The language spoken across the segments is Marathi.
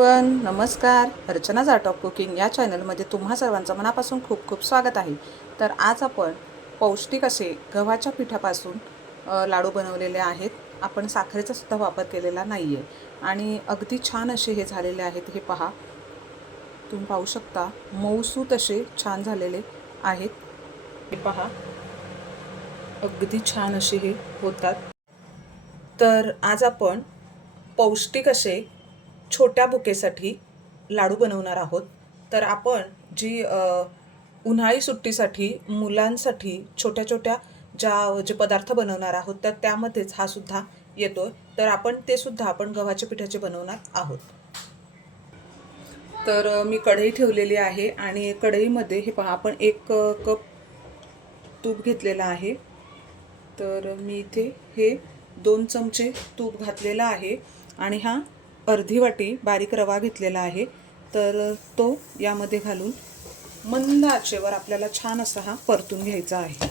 वन नमस्कार. अर्चना आर्ट ऑफ कुकिंग या चॅनलमध्ये तुम्हा सर्वांचं मनापासून खूप खूप स्वागत आहे. तर आज आपण पौष्टिक असे गव्हाच्या पिठापासून लाडू बनवलेले आहेत. आपण साखरेचा सुद्धा वापर केलेला नाही आहे आणि अगदी छान असे हे झालेले आहेत. हे पहा. तुम्ही पाहू शकता. मऊसूत असे छान झालेले आहेत. हे पहा. अगदी छान असे हे होतात. तर आज आपण पौष्टिक असे छोट्या बुकेसाठी लाडू बनवणार आहोत. तर आपण जी उन्हाळी सुट्टीसाठी मुलांसाठी छोट्या छोट्या ज्या जे पदार्थ बनवणार आहोत तर त्यामध्येच हा सुद्धा येतो तर आपण ते सुद्धा आपण गव्हाच्या पिठाचे बनवणार आहोत. तर मी कढई ठेवलेली आहे आणि कढईमध्ये हे पहा आपण एक कप तूप घेतलेलं आहे. तर मी इथे हे दोन चमचे तूप घातलेला आहे आणि हा अर्धी वाटी बारीक रवा घेतलेला आहे. तर तो यामध्ये घालून मंद आचेवर आपल्याला छान असा हा परतून घ्यायचा आहे.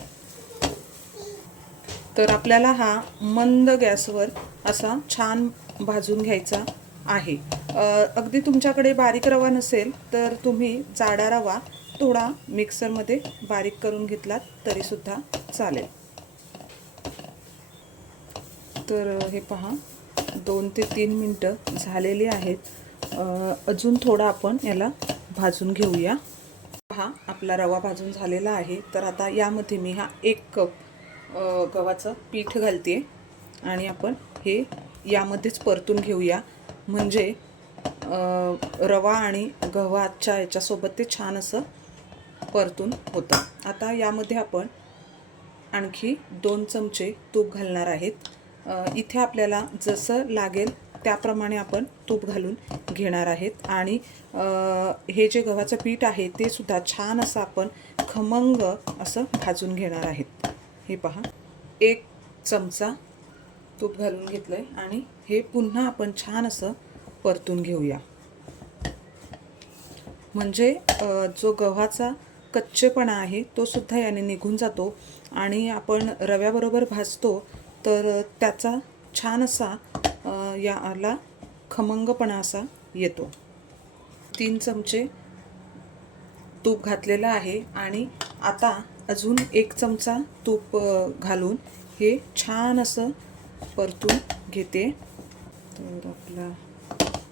तर आपल्याला हा मंद गॅसवर असा छान भाजून घ्यायचा आहे. अगदी तुमच्याकडे बारीक रवा नसेल तर तुम्ही जाडा रवा थोडा मिक्सरमध्ये बारीक करून घेतलात तरीसुद्धा चालेल. तर हे पहा. दोन ते तीन मिनटं झालेली आहेत. अजून थोडा आपण याला भाजून घेऊया. हा आपला रवा भाजून झालेला आहे. तर आता यामध्ये मी हा एक कप गव्हाचं पीठ घालते. आणि आपण हे यामध्येच परतून घेऊया. म्हणजे रवा आणि गव्हाच्या याच्यासोबत ते छान असं परतून होतं. आता यामध्ये आपण आणखी दोन चमचे तूप घालणार आहेत. इथे आपल्याला जसं लागेल त्याप्रमाणे आपण तूप घालून घेणार आहेत. आणि हे जे गव्हाचं पीठ आहे ते सुद्धा छान असं आपण खमंग असं भाजून घेणार आहेत. हे पहा. एक चमचा तूप घालून घेतलं आहे आणि हे पुन्हा आपण छान असं परतून घेऊया. म्हणजे जो गव्हाचा कच्चेपणा आहे तो सुद्धा याने निघून जातो आणि आपण रव्याबरोबर भाजतो तर त्याचा छान असा याला खमंगपणा असा येतो. तीन चमचे तूप घातलेलं आहे आणि आता अजून एक चमचा तूप घालून हे छान असं परतून घेते. तर आपला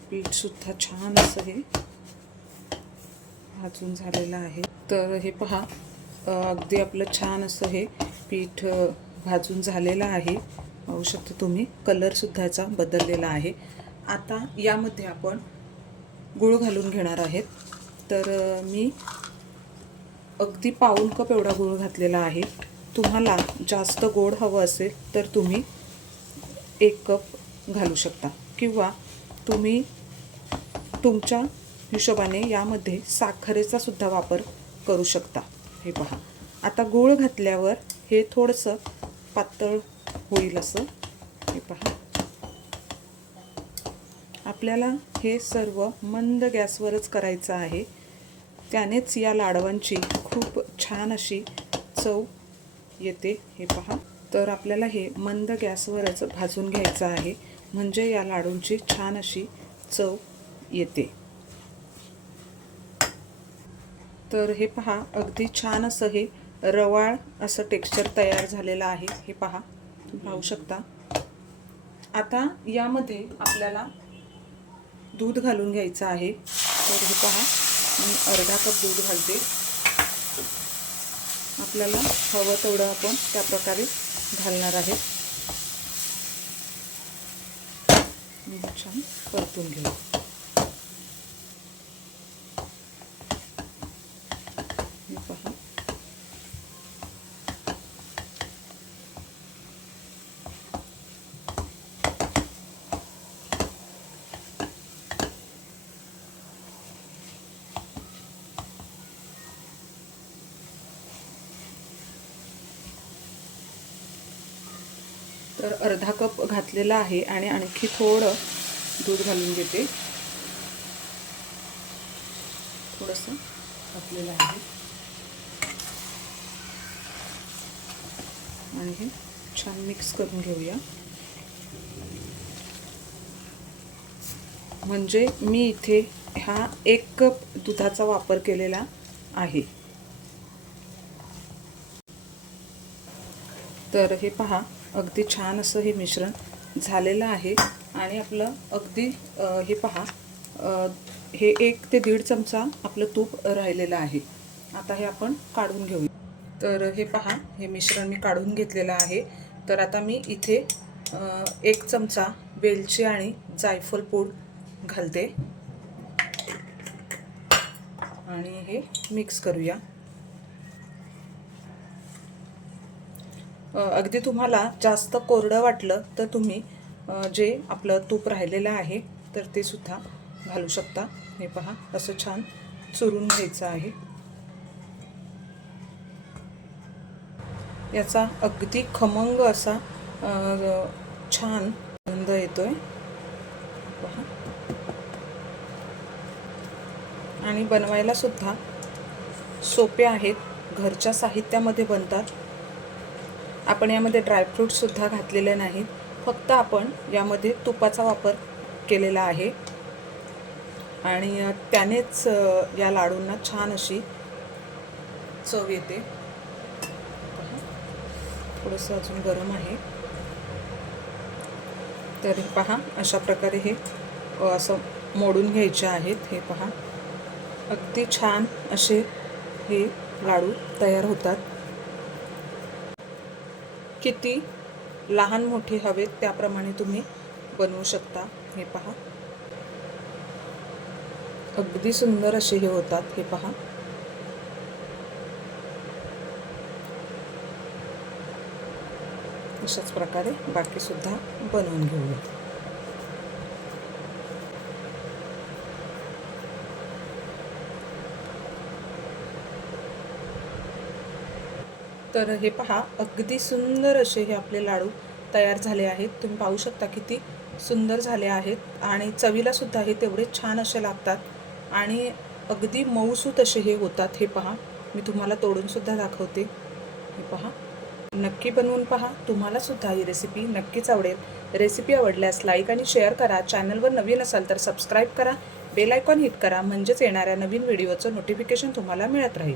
पीठसुद्धा छान असं हे भाजून झालेलं आहे. तर हे पहा अगदी आपलं छान असं हे पीठ भाजून झालेला आहे. पाहू शकता तुम्ही कलरसुद्धा याचा बदललेला आहे. आता यामध्ये आपण गूळ घालून घेणार आहेत. तर मी अगदी पाऊन कप एवढा गूळ घातलेला आहे. तुम्हाला जास्त गोड हवं असेल तर तुम्ही एक कप घालू शकता. किंवा तुम्ही तुमच्या हिशोबाने यामध्ये साखरेचा सुद्धा वापर करू शकता. हे पहा. आता गूळ घातल्यावर हे थोडंसं पातळ होईल असं. हे पहा. आपल्याला हे सर्व मंद गॅसवरच करायचं आहे. त्यानेच या लाडवांची खूप छान अशी चव येते. हे पहा. तर आपल्याला हे मंद गॅसवरच भाजून घ्यायचं आहे. म्हणजे या लाडूंची छान अशी चव येते. तर हे पहा. अगदी छान असं हे रवाळ असं टेक्स्चर तयार झालेलं आहे. हे पहा. तुम्ही पाहू शकता. आता यामध्ये आपल्याला दूध घालून घ्यायचं आहे. तर हे पहा. मी अर्धा कप दूध घालते. आपल्याला हवं तेवढं आपण त्या प्रकारे घालणार आहे. छान परतून घेऊ हे पहा तर अर्धा कप घातलेला आहे आणि आणखी थोडं दूध घालून घेते. थोडंसं घातलेलं आहे. आणि हे छान मिक्स करून घेऊया. म्हणजे मी इथे हा एक कप दुधाचा वापर केलेला आहे. तर हे पहा अगदी छान असं हे मिश्रण झालेलं आहे. आणि आपलं अगदी हे पहा हे एक ते दीड चमचा आपलं तूप राहिलेलं आहे. आता हे आपण काढून घेऊया. तर हे पहा हे मिश्रण मी काढून घेतलेलं आहे. तर आता मी इथे एक चमचा वेलची आणि जायफल पूड घालते. आणि हे मिक्स करूया. अगदी तुम्हाला जास्त कोरडं वाटलं तर तुम्ही जे आपलं तूप राहिलेलं आहे तर ते सुद्धा घालू शकता. हे पहा असं छान चुरून घ्यायचं आहे. याचा अगदी खमंग असा छान गंध येतोय. पहा. आणि बनवायला सुद्धा सोपे आहेत. घरच्या साहित्यामध्ये बनतात. आपण यामध्ये ड्रायफ्रूटसुद्धा घातलेले नाहीत. फक्त आपण यामध्ये तुपाचा वापर केलेला आहे. आणि त्यानेच या लाडूंना छान अशी चव येते. थोडंसं अजून गरम आहे. तर पहा अशा प्रकारे हे असं मोडून घ्यायचे आहेत. हे पहा. अगदी छान असे हे लाडू तयार होतात. किती लहान मोठे हवेत त्याप्रमाणे तुम्ही बनवू शकता हे पहा. अगदी सुंदर असे हे होतात हे पहा. अशाच प्रकारे बाकी सुद्धा बनवून घेऊया तर हे पहा अगदी सुंदर असे हे आपले लाडू तयार झाले आहेत. तुम्ही पाहू शकता किती सुंदर झाले आहेत आणि चवीला सुद्धा हे तेवढे छान असे लागतात. आणि अगदी मऊसूत असे हे होतात. हे पहा मी तुम्हाला तोडून सुद्धा दाखवते. हे पहा नक्की बनवून पहा. तुम्हाला सुद्धा ही रेसिपी नक्कीच आवडेल. रेसिपी आवडल्यास लाईक आणि शेअर करा. चॅनलवर नवीन असाल तर सबस्क्राईब करा. बेल आयकॉन हिट करा. म्हणजेच येणाऱ्या नवीन व्हिडिओचं नोटिफिकेशन तुम्हाला मिळत राहील.